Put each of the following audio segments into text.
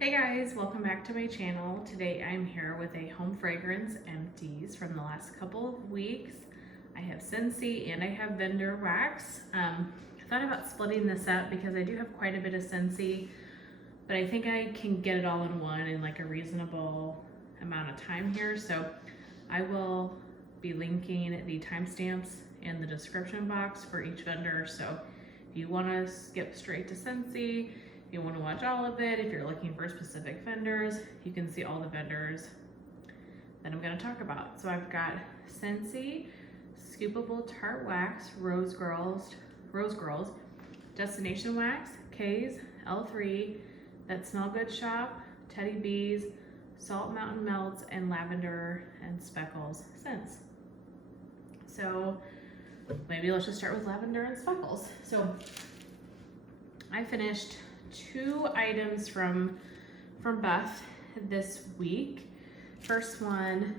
Hey guys, welcome back to my channel. Today I'm here with a home fragrance Empties from the last couple of weeks. I have Scentsy and I have Lavendar Wax. I thought about splitting this up because I do have quite a bit of Scentsy, but I think I can get it all in one in like a reasonable amount of time here. So I will be linking the timestamps in the description box for each vendor. So if you want to skip straight to Scentsy, if you want to watch all of it, if you're looking for specific vendors, you can see all the vendors that I'm going to talk about. So I've got Scentsy, Scoopable Tart Wax, RoseGirls, Destination Wax, K's, L3, That Smell Good Shop, Teddy Bees, Salt Mountain Melts, and Lavendar and Speckles scents. So maybe let's just start with Lavendar and Speckles. So I finished 2 items from Beth this week. First one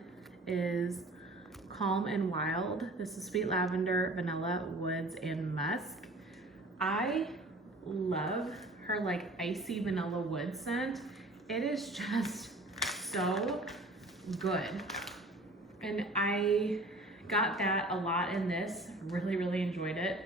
is Calm and Wild. This is sweet lavender, vanilla, woods, and musk. I love her like icy vanilla wood scent. It is just so good. And I got that a lot in this. Really enjoyed it.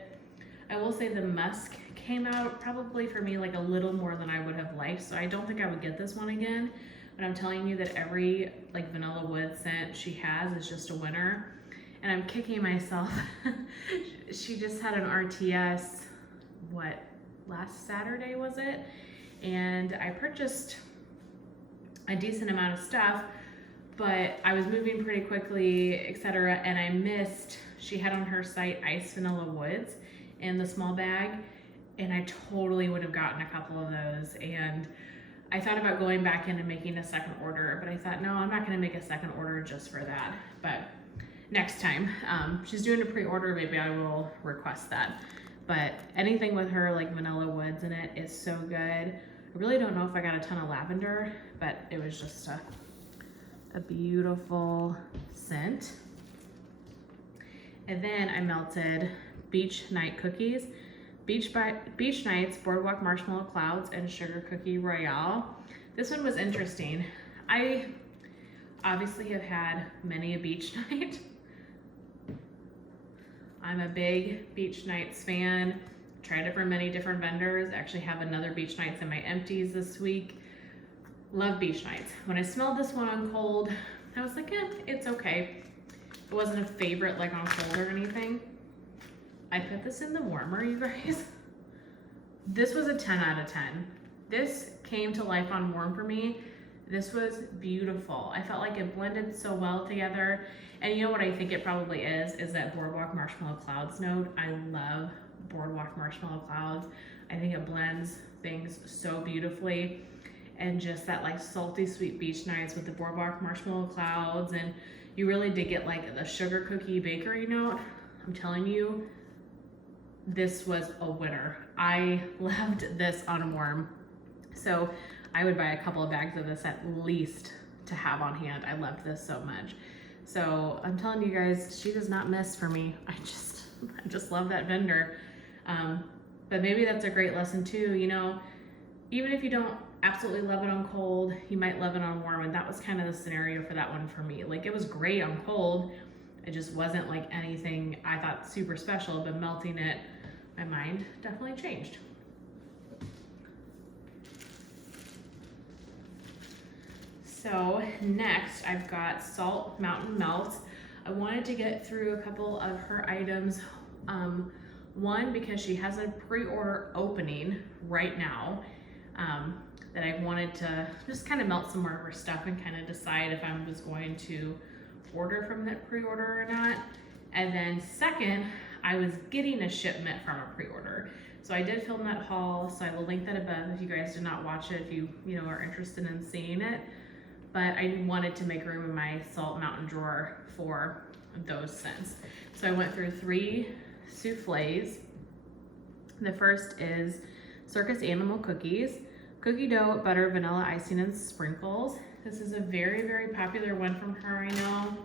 I will say the musk came out probably for me like a little more than I would have liked, so I don't think I would get this one again, but I'm telling you that every like vanilla wood scent she has is just a winner. And I'm kicking myself. She just had an RTS, last Saturday was it? And I purchased a decent amount of stuff, but I was moving pretty quickly, etc., and I missed, she had on her site iced vanilla woods in the small bag, and I totally would have gotten a couple of those. And I thought about going back in and making a second order, but I thought, no, I'm not gonna make a second order just for that. But next time, she's doing a pre-order, maybe I will request that. But anything with her like vanilla woods in it is so good. I really don't know if I got a ton of lavender, but it was just a beautiful scent. And then I melted Beach Night cookies. Beach Nights, Boardwalk Marshmallow Clouds, and Sugar Cookie Royale. This one was interesting. I obviously have had many a beach night. I'm a big Beach Nights fan. Tried it from many different vendors. I actually have another Beach Nights in my Empties this week. Love Beach Nights. When I smelled this one on cold, I was like, it's okay. It wasn't a favorite like on cold or anything. I put this in the warmer, you guys. This was a 10 out of 10. This came to life on warm for me. This was beautiful. I felt like it blended so well together. And you know what I think it probably is that Boardwalk Marshmallow Clouds note. I love Boardwalk Marshmallow Clouds. I think it blends things so beautifully. And just that like salty sweet beach nights with the Boardwalk Marshmallow Clouds. And you really did get like the sugar cookie bakery note. I'm telling you, this was a winner. I loved this on warm. So I would buy a couple of bags of this at least to have on hand. I loved this so much. So I'm telling you guys, she does not miss for me. I just love that vendor. But maybe that's a great lesson too. You know, even if you don't absolutely love it on cold, you might love it on warm. And that was kind of the scenario for that one for me. Like it was great on cold. It just wasn't like anything I thought super special, but melting it, my mind definitely changed. So next I've got Salt Mountain Melts. I wanted to get through a couple of her items. One, because she has a pre-order opening right now that I wanted to just kind of melt some more of her stuff and kind of decide if I was going to order from that pre-order or not. And then second, I was getting a shipment from a pre-order. So I did film that haul, so I will link that above if you guys did not watch it, if you are interested in seeing it. But I wanted to make room in my Salt Mountain drawer for those scents. So I went through 3 souffles. The first is Circus Animal Cookies. Cookie dough, butter, vanilla icing, and sprinkles. This is a very popular one from her, I know.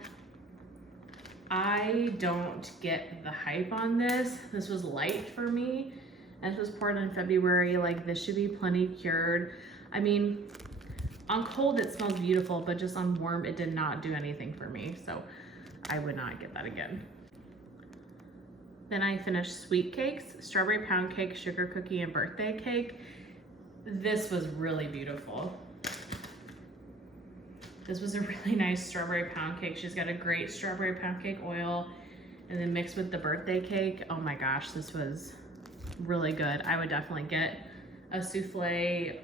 I don't get the hype on this. This was light for me. And this was poured in February. Like, this should be plenty cured. I mean, On cold, it smells beautiful, but just on warm, it did not do anything for me. So I would not get that again. Then I finished sweet cakes, strawberry pound cake, sugar cookie, and birthday cake. This was really beautiful. This was a really nice strawberry pound cake. She's got a great strawberry pound cake oil, and then mixed with the birthday cake. Oh my gosh, this was really good. I would definitely get a souffle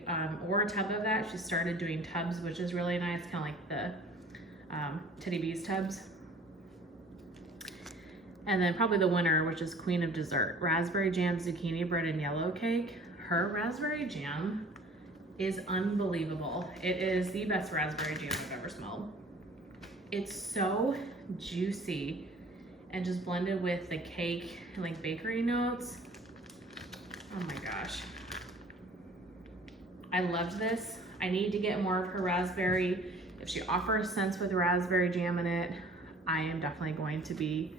or a tub of that. She started doing tubs, which is really nice, kind of like the Teddy B's tubs. And then probably the winner, which is queen of dessert, raspberry jam, zucchini bread, and yellow cake. Her raspberry jam is unbelievable. It is the best raspberry jam I've ever smelled. It's so juicy and just blended with the cake and like bakery notes. Oh my gosh. I loved this. I need to get more of her raspberry. If she offers scents with raspberry jam in it, I am definitely going to be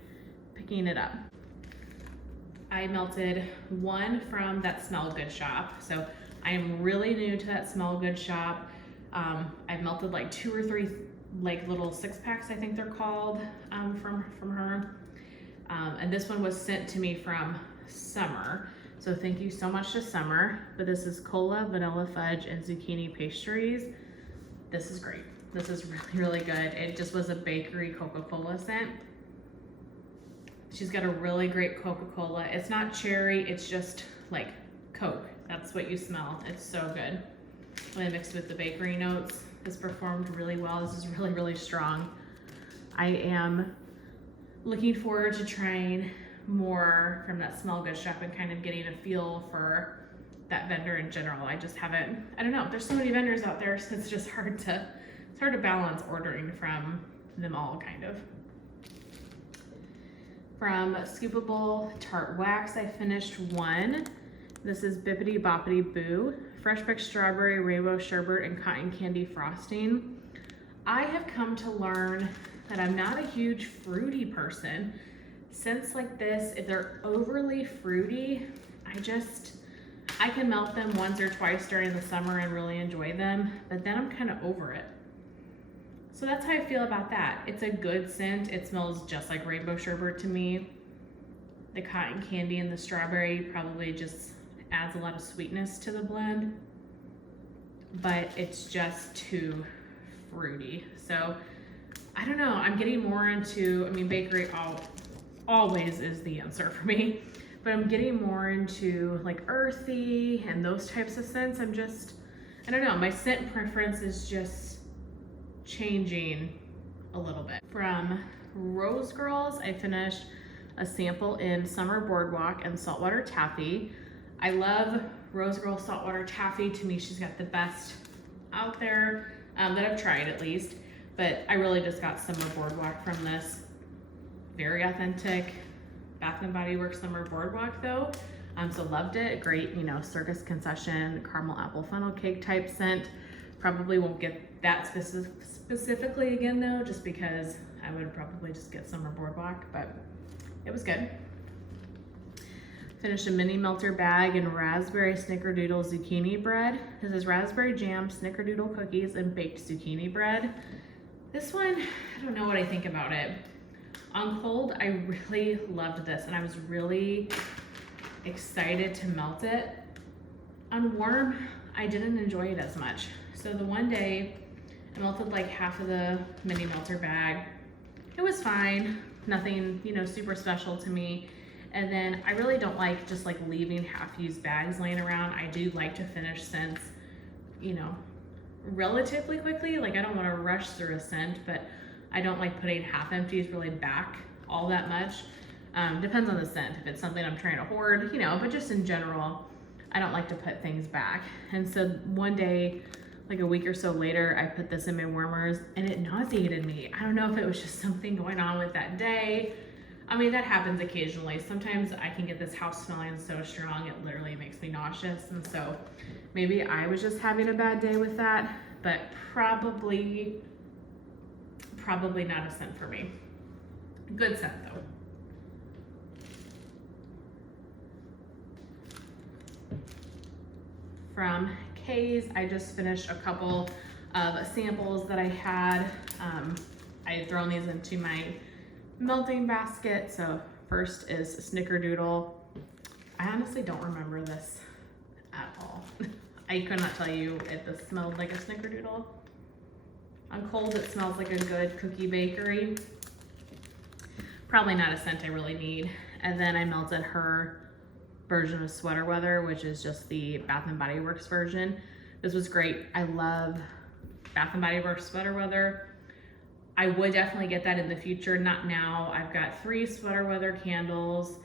picking it up. I melted one from that Smell Good shop. So I am really new to that Smell Good shop. I've melted like 2 or 3 like little 6-packs, I think they're called, from her. And this one was sent to me from Summer. So thank you so much to Summer. But this is cola, vanilla fudge, and zucchini pastries. This is great. This is really, really good. It just was a bakery Coca-Cola scent. She's got a really great Coca-Cola. It's not cherry, it's just like Coke. That's what you smell. It's so good. When I mixed with the bakery notes, this performed really well. This is really, really strong. I am looking forward to trying more from that Smell Good shop and kind of getting a feel for that vendor in general. I just haven't, I don't know, there's so many vendors out there, so it's just hard to balance ordering from them all, kind of. From Scoopable Tart Wax, I finished one. This is Bippity Boppity Boo, fresh baked strawberry, rainbow sherbet, and cotton candy frosting. I have come to learn that I'm not a huge fruity person. Scents like this, if they're overly fruity, I can melt them once or twice during the summer and really enjoy them, but then I'm kind of over it. So that's how I feel about that. It's a good scent. It smells just like rainbow sherbet to me. The cotton candy and the strawberry probably just adds a lot of sweetness to the blend, but it's just too fruity. So I don't know, I'm getting more into, I mean, bakery always is the answer for me, but I'm getting more into like earthy and those types of scents. I don't know, my scent preference is just changing a little bit. From RoseGirls, I finished a sample in Summer Boardwalk and Saltwater Taffy. I love RoseGirl Saltwater Taffy. To me, she's got the best out there that I've tried, at least. But I really just got Summer Boardwalk from this. Very authentic Bath & Body Works Summer Boardwalk though. So loved it. Great, you know, circus concession, caramel apple funnel cake type scent. Probably won't get that specifically again though, just because I would probably just get Summer Boardwalk, but it was good. Finished a mini melter bag in raspberry snickerdoodle zucchini bread. This is raspberry jam, snickerdoodle cookies, and baked zucchini bread. This one, I don't know what I think about it. On cold, I really loved this and I was really excited to melt it. On warm, I didn't enjoy it as much. So the one day, I melted like half of the mini melter bag. It was fine, nothing, you know, super special to me. And then I really don't like just like leaving half-used bags laying around. I do like to finish scents, you know, relatively quickly. Like I don't want to rush through a scent, but I don't like putting half empties really back all that much. Depends on the scent. If it's something I'm trying to hoard, you know, but just in general, I don't like to put things back. And so one day, like a week or so later, I put this in my warmers and it nauseated me. I don't know if it was just something going on with that day. I mean, that happens occasionally. Sometimes I can get this house smelling so strong, it literally makes me nauseous. And so maybe I was just having a bad day with that, but probably not a scent for me. Good scent though. From K's, I just finished a couple of samples that I had. I had thrown these into my melting basket. So first is Snickerdoodle. I honestly don't remember this at all. I could not tell you if this smelled like a Snickerdoodle. On cold, it smells like a good cookie bakery. Probably not a scent I really need. And then I melted her version of Sweater Weather, which is just the Bath & Body Works version. This was great. I love Bath & Body Works Sweater Weather. I would definitely get that in the future, not now. I've got 3 Sweater Weather candles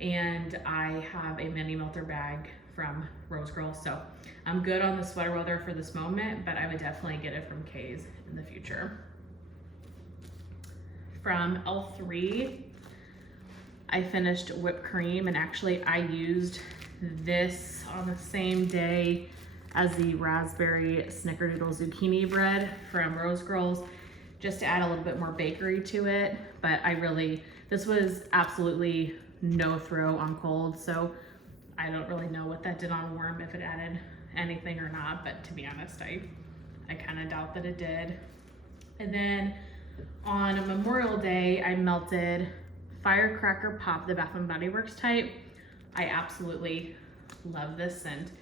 and I have a mini melter bag from RoseGirls. So I'm good on the Sweater Weather for this moment, but I would definitely get it from K's in the future. From L3, I finished whipped cream, and actually I used this on the same day as the raspberry Snickerdoodle zucchini bread from RoseGirls, just to add a little bit more bakery to it. But this was absolutely no throw on cold, so I don't really know what that did on warm, if it added anything or not, but to be honest, I kind of doubt that it did. And then on Memorial Day, I melted Firecracker Pop, the Bath & Body Works type. I absolutely love this scent.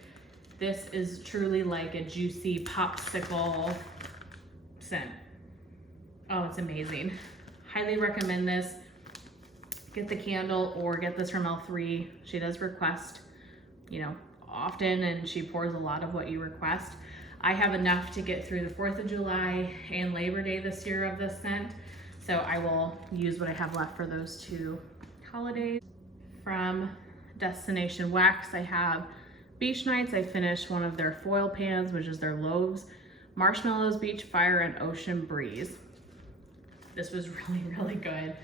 This is truly like a juicy popsicle scent. Oh, it's amazing. Highly recommend this. Get the candle or get this from L3. She does request, often, and she pours a lot of what you request. I have enough to get through the 4th of July and Labor Day this year of this scent, so I will use what I have left for those 2 holidays. From Destination Wax, I have Beach Nights. I finished one of their foil pans, which is their loaves, Marshmallows, Beach Fire, and Ocean Breeze. This was really, really good.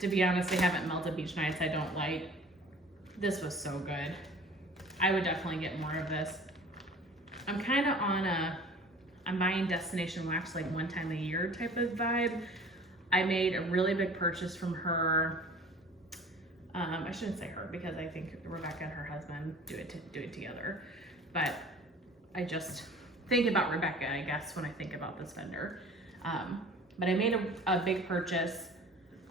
To be honest, I haven't melted Beach Nights I don't like. This was so good. I would definitely get more of this. I'm kind of on I'm buying Destination Wax like one time a year type of vibe. I made a really big purchase from her. I shouldn't say her because I think Rebecca and her husband do it together. But I just think about Rebecca, I guess, when I think about this vendor. But I made a big purchase.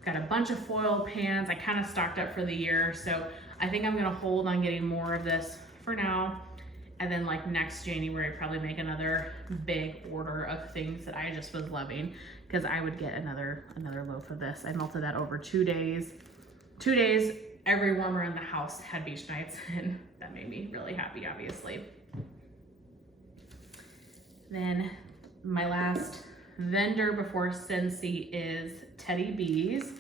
Got a bunch of foil pans. I kind of stocked up for the year, so I think I'm gonna hold on getting more of this for now. And then like next January, probably make another big order of things that I just was loving, because I would get another loaf of this. I melted that over 2 days. 2 days, every warmer in the house had Beach Nights, and that made me really happy, obviously. Then my last vendor before Scentsy is Teddy Bees.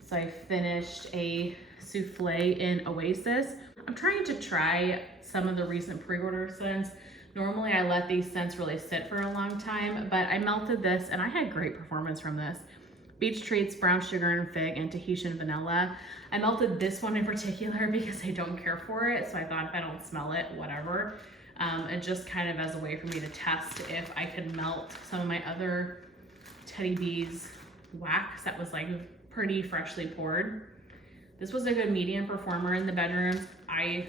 So I finished a souffle in Oasis. I'm trying to try some of the recent pre-order scents. Normally I let these scents really sit for a long time, but I melted this and I had great performance from this. Beach Treats, Brown Sugar and Fig, and Tahitian Vanilla. I melted this one in particular because I don't care for it, so I thought if I don't smell it, whatever. And just kind of as a way for me to test if I could melt some of my other Teddy Bees wax that was like pretty freshly poured. This was a good medium performer in the bedrooms. I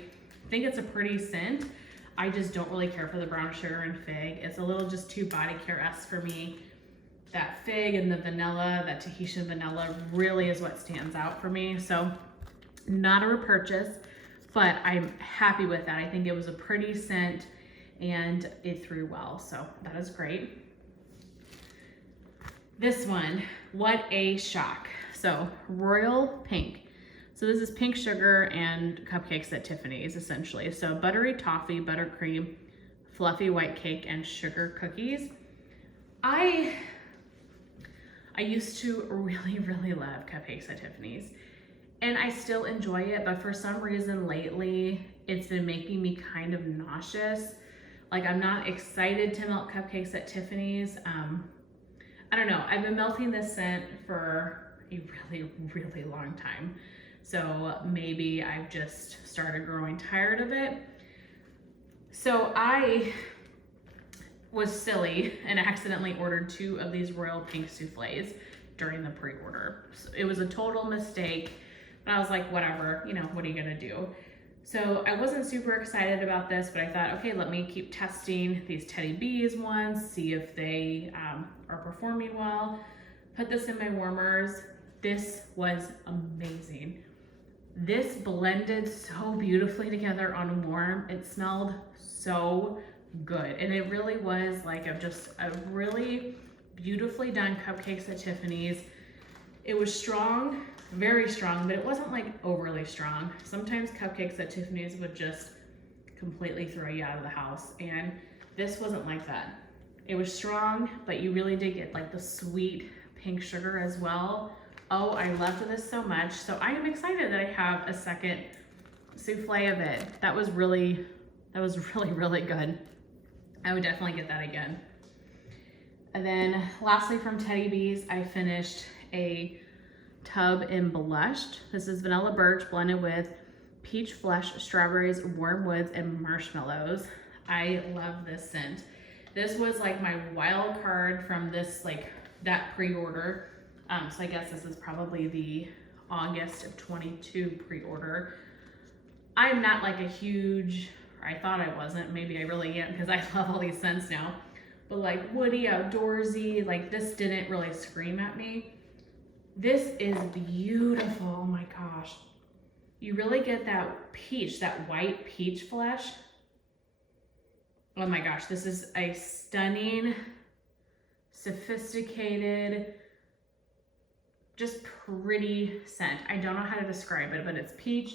think it's a pretty scent. I just don't really care for the Brown Sugar and Fig. It's a little just too body care-esque for me. That fig and the vanilla, that Tahitian vanilla really is what stands out for me. So not a repurchase, but I'm happy with that. I think it was a pretty scent and it threw well, so that is great. This one, what a shock. So Royal Pink. So this is pink sugar and cupcakes at Tiffany's essentially. So buttery toffee, buttercream, fluffy white cake, and sugar cookies. I used to really, really love cupcakes at Tiffany's, and I still enjoy it, but for some reason lately, it's been making me kind of nauseous. Like, I'm not excited to melt cupcakes at Tiffany's. I don't know, I've been melting this scent for a really, really long time. So maybe I've just started growing tired of it. So I was silly and accidentally ordered 2 of these Royal Pink souffles during the pre-order. So it was a total mistake, but I was like, whatever, what are you gonna do? So I wasn't super excited about this, but I thought, okay, let me keep testing these Teddy Bees ones, see if they are performing well. Put this in my warmers. This was amazing. This blended so beautifully together on warm. It smelled so good. And it really was like just a really beautifully done cupcakes at Tiffany's. It was strong, very strong, but it wasn't like overly strong. Sometimes cupcakes at Tiffany's would just completely throw you out of the house, and this wasn't like that. It was strong, but you really did get like the sweet pink sugar as well. Oh, I loved this so much. So I am excited that I have a second souffle of it. That was really, really good. I would definitely get that again. And then lastly from Teddy Bees, I finished a tub in Blushed. This is Vanilla Birch blended with Peach Flesh, Strawberries, Warm Woods, and Marshmallows. I love this scent. This was like my wild card from this, like that pre-order. So I guess this is probably the August of 22 pre-order. I'm not like a huge, or I thought I wasn't, maybe I really am because I love all these scents now. But like woody, outdoorsy, like this didn't really scream at me. This is beautiful, oh my gosh. You really get that peach, that white peach flesh. Oh my gosh, this is a stunning, sophisticated, just pretty scent. I don't know how to describe it, but it's peach,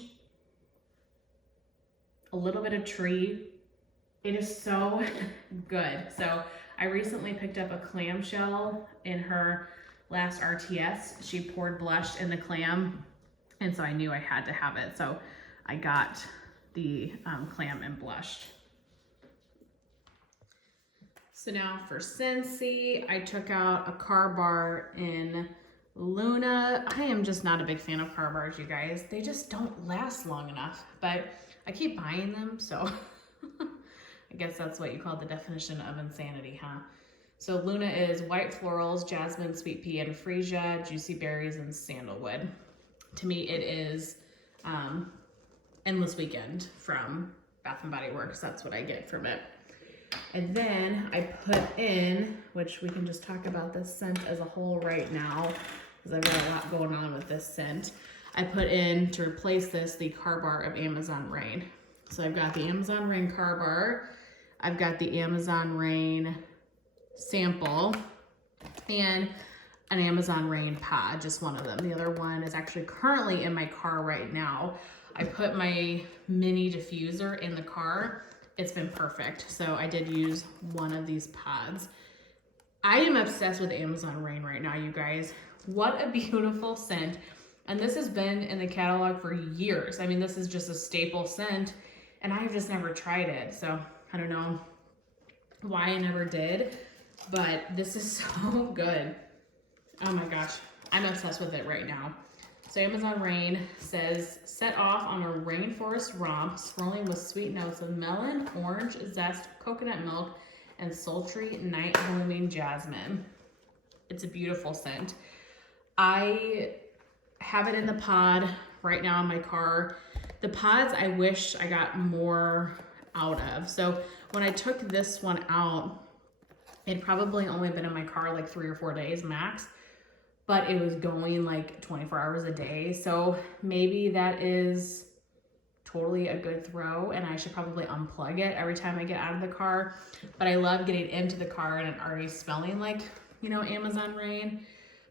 a little bit of tree. It is so good. So I recently picked up a clamshell in her last RTS. She poured Blushed in the clam, and so I knew I had to have it. So I got the clam and Blushed. So now for Scentsy, I took out a car bar in Luna. I am just not a big fan of car bars, you guys. They just don't last long enough, but I keep buying them, so I guess that's what you call the definition of insanity, huh? So Luna is white florals, jasmine, sweet pea, and freesia, juicy berries, and sandalwood. To me, it is Endless Weekend from Bath & Body Works. That's what I get from it. And then I put in, which we can just talk about this scent as a whole right now, because I've got a lot going on with this scent. I put in, to replace this, the car bar of Amazon Rain. So I've got the Amazon Rain car bar, I've got the Amazon Rain sample, and an Amazon Rain pod, just one of them. The other one is actually currently in my car right now. I put my mini diffuser in the car. It's been perfect. So I did use one of these pods. I am obsessed with Amazon Rain right now, you guys. What a beautiful scent. And this has been in the catalog for years. I mean, this is just a staple scent, and I've just never tried it. So I don't know why I never did, but this is so good. Oh my gosh, I'm obsessed with it right now. So Amazon Rain says, set off on a rainforest romp, swirling with sweet notes of melon, orange zest, coconut milk, and sultry night blooming jasmine. It's a beautiful scent. I have it in the pod right now in my car. The pods I wish I got more out of. So when I took this one out, it'd probably only been in my car like 3 or 4 days max, but it was going like 24 hours a day. So maybe that is totally a good throw, and I should probably unplug it every time I get out of the car. But I love getting into the car and it already smelling like, you know, Amazon Rain.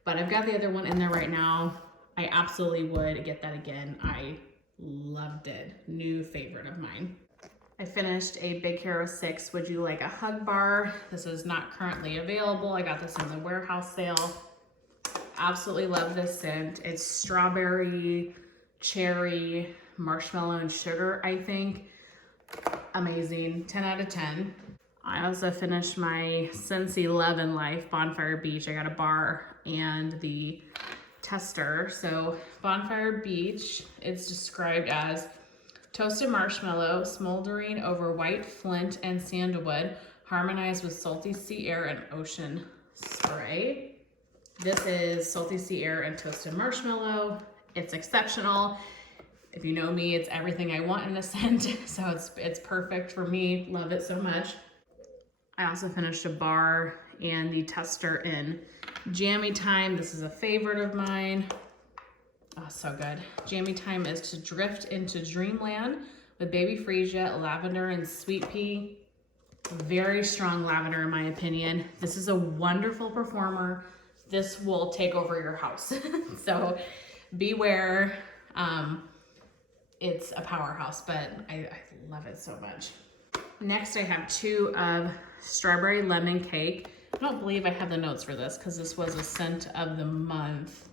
But I've got the other one in there right now. I absolutely would get that again. I loved it. New favorite of mine. I finished a Big Hero 6 Would You Like a Hug bar. This is not currently available. I got this in the warehouse sale. Absolutely love this scent. It's strawberry, cherry, marshmallow, and sugar, I think. Amazing. 10 out of 10. I also finished my Scentsy Love and Life Bonfire Beach. I got a bar and the tester. So Bonfire Beach, it's described as toasted marshmallow smoldering over white flint and sandalwood, harmonized with salty sea air and ocean spray. This is salty sea air and toasted marshmallow. It's exceptional. If you know me, it's everything I want in a scent, so it's perfect for me. Love it so much. I also finished a bar and the tester in Jammy Time. This is a favorite of mine. Oh, so good. Jammy Time is to drift into dreamland with baby freesia, lavender, and sweet pea. Very strong lavender in my opinion. This is a wonderful performer. This will take over your house. So beware. It's a powerhouse, but I love it so much. Next I have 2 of strawberry lemon cake. I don't believe I have the notes for this because this was a scent of the month.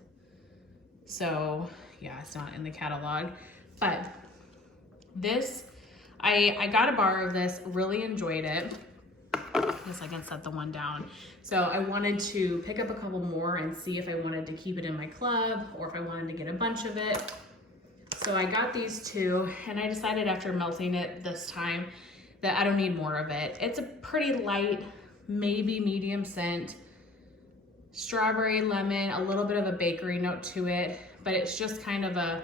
So yeah, it's not in the catalog, but this, I got a bar of this, really enjoyed it. I guess I can set the one down. So I wanted to pick up a couple more and see if I wanted to keep it in my club or if I wanted to get a bunch of it. So I got these 2 and I decided after melting it this time that I don't need more of it. It's a pretty light, maybe medium scent. Strawberry, lemon, a little bit of a bakery note to it, but it's just kind of a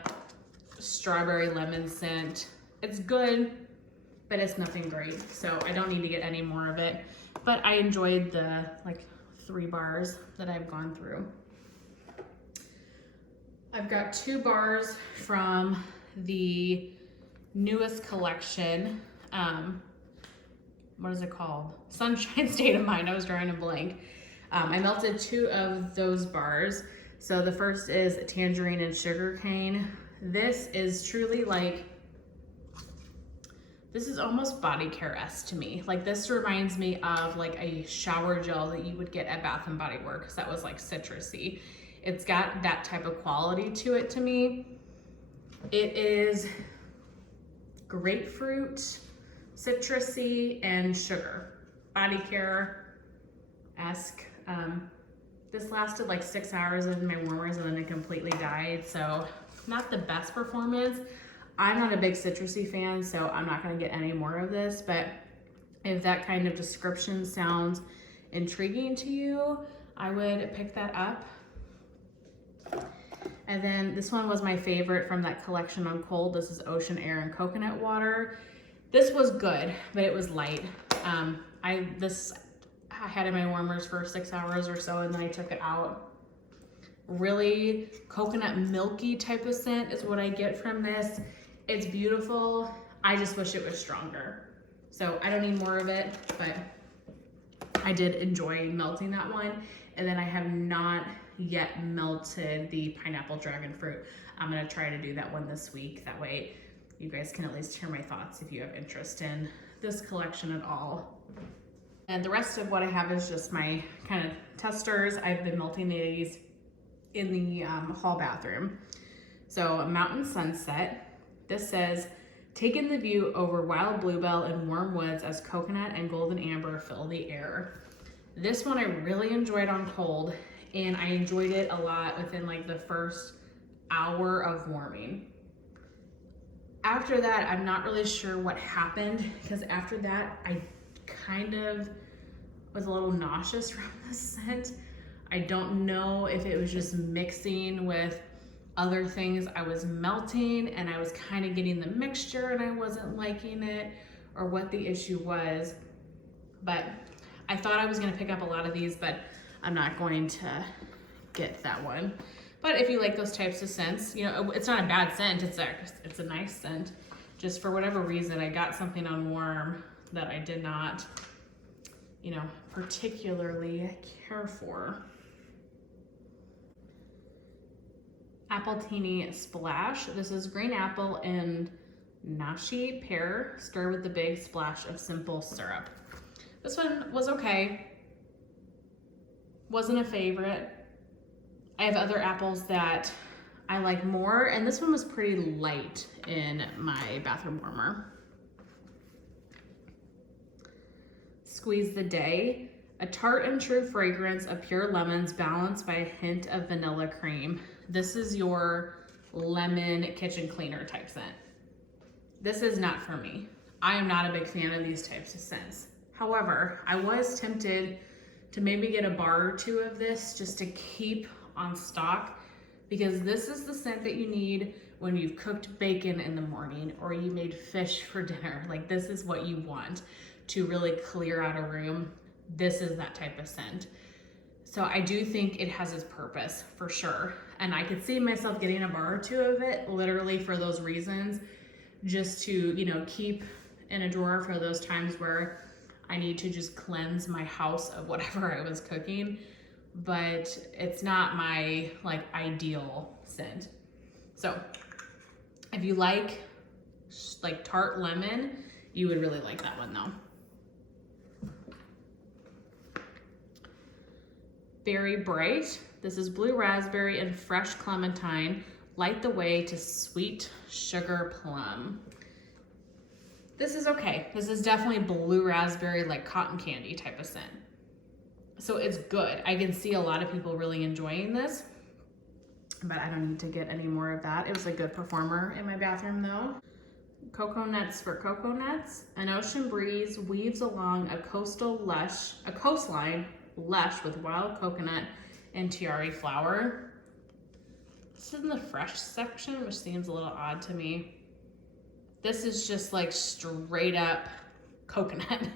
strawberry lemon scent. It's good, but it's nothing great. So I don't need to get any more of it, but I enjoyed the like 3 bars that I've gone through. I've got 2 bars from the newest collection. What is it called? Sunshine State of Mind. I was drawing a blank. I melted 2 of those bars. So the first is tangerine and sugarcane. This is truly like, this is almost body care-esque to me. Like this reminds me of like a shower gel that you would get at Bath & Body Works that was like citrusy. It's got that type of quality to it to me. It is grapefruit, citrusy, and sugar. Body care-esque. This lasted like 6 hours in my warmers and then it completely died. So not the best performance. I'm not a big citrusy fan, so I'm not gonna get any more of this, but if that kind of description sounds intriguing to you, I would pick that up. And then this one was my favorite from that collection on cold. This is Ocean Air and Coconut Water. This was good, but it was light. I had in my warmers for 6 hours or so and then I took it out. Really coconut milky type of scent is what I get from this. It's beautiful. I just wish it was stronger. So I don't need more of it, but I did enjoy melting that one. And then I have not yet melted the pineapple dragon fruit. I'm gonna try to do that one this week. That way you guys can at least hear my thoughts if you have interest in this collection at all. And the rest of what I have is just my kind of testers. I've been melting these in the hall bathroom. So Mountain Sunset. This says, take in the view over wild bluebell and warm woods as coconut and golden amber fill the air. This one I really enjoyed on cold and I enjoyed it a lot within like the first hour of warming. After that, I'm not really sure what happened because after that, I kind of was a little nauseous from the scent. I don't know if it was just mixing with other things I was melting and I was kind of getting the mixture and I wasn't liking it or what the issue was. But I thought I was gonna pick up a lot of these, but I'm not going to get that one. But if you like those types of scents, you know, it's not a bad scent, it's a nice scent. Just for whatever reason, I got something on warm that I did not, you know, particularly care for. Appletini Splash. This is green apple and nashi pear stirred with the big splash of simple syrup. This one was okay. Wasn't a favorite. I have other apples that I like more, and this one was pretty light in my bathroom warmer. Squeeze the Day. A tart and true fragrance of pure lemons balanced by a hint of vanilla cream. This is your lemon kitchen cleaner type scent. This is not for me. I am not a big fan of these types of scents. However, I was tempted to maybe get a bar or 2 of this just to keep on stock because this is the scent that you need when you've cooked bacon in the morning or you made fish for dinner. Like, this is what you want to really clear out a room. This is that type of scent. So I do think it has its purpose for sure. And I could see myself getting a bar or two of it literally for those reasons, just to, you know, keep in a drawer for those times where I need to just cleanse my house of whatever I was cooking. But it's not my like ideal scent. So if you like tart lemon, you would really like that one though. Very bright. This is blue raspberry and fresh clementine. Light the way to sweet sugar plum. This is okay. This is definitely blue raspberry, like cotton candy type of scent. So it's good. I can see a lot of people really enjoying this, but I don't need to get any more of that. It was a good performer in my bathroom though. Cocoa nuts for cocoa nuts. An ocean breeze weaves along a coastline lush with wild coconut and tiare flower. This is in the fresh section, which seems a little odd to me. This is just like straight up coconut.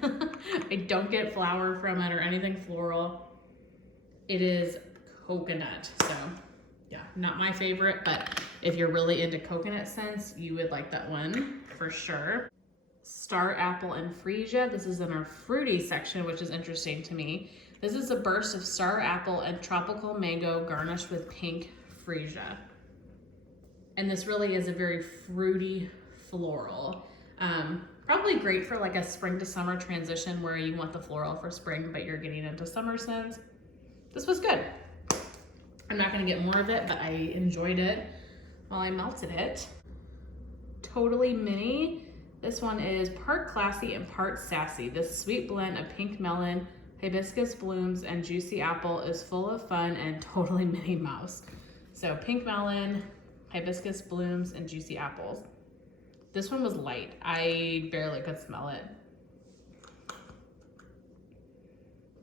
I don't get flower from it or anything floral. It is coconut. So yeah, not my favorite, but if you're really into coconut scents, you would like that one for sure. Star apple and freesia. This is in our fruity section, which is interesting to me. This is a burst of star apple and tropical mango garnished with pink freesia. And this really is a very fruity floral. Probably great for like a spring to summer transition where you want the floral for spring, but you're getting into summer scents. This was good. I'm not gonna get more of it, but I enjoyed it while I melted it. Totally Mini. This one is part classy and part sassy. This sweet blend of pink melon, hibiscus blooms, and juicy apple is full of fun and totally Minnie Mouse. So pink melon, hibiscus blooms, and juicy apples. This one was light. I barely could smell it.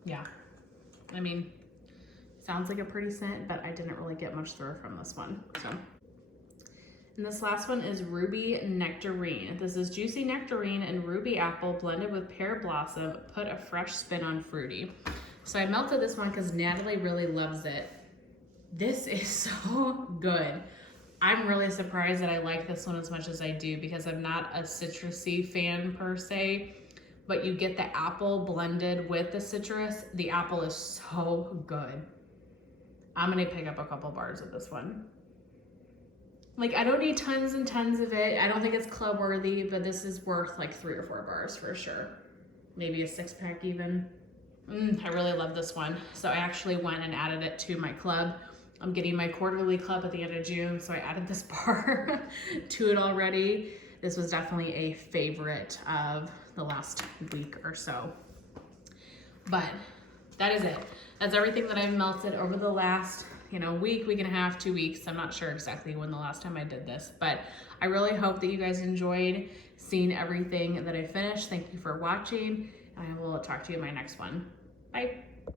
Yeah, I mean, sounds like a pretty scent, but I didn't really get much through from this one. So, and this last one is Ruby Nectarine. This is juicy nectarine and ruby apple blended with pear blossom. Put a fresh spin on fruity. So I melted this one because Natalie really loves it. This is so good. I'm really surprised that I like this one as much as I do because I'm not a citrusy fan per se, but you get the apple blended with the citrus. The apple is so good. I'm gonna pick up a couple bars of this one. Like, I don't need tons and tons of it. I don't think it's club worthy, but this is worth like 3 or 4 bars for sure. Maybe a 6-pack even. I really love this one. So I actually went and added it to my club. I'm getting my quarterly club at the end of June, so I added this bar to it already. This was definitely a favorite of the last week or so. But that is it. That's everything that I've melted over the last, week and a half, 2 weeks. I'm not sure exactly when the last time I did this, but I really hope that you guys enjoyed seeing everything that I finished. Thank you for watching, and I will talk to you in my next one. Bye.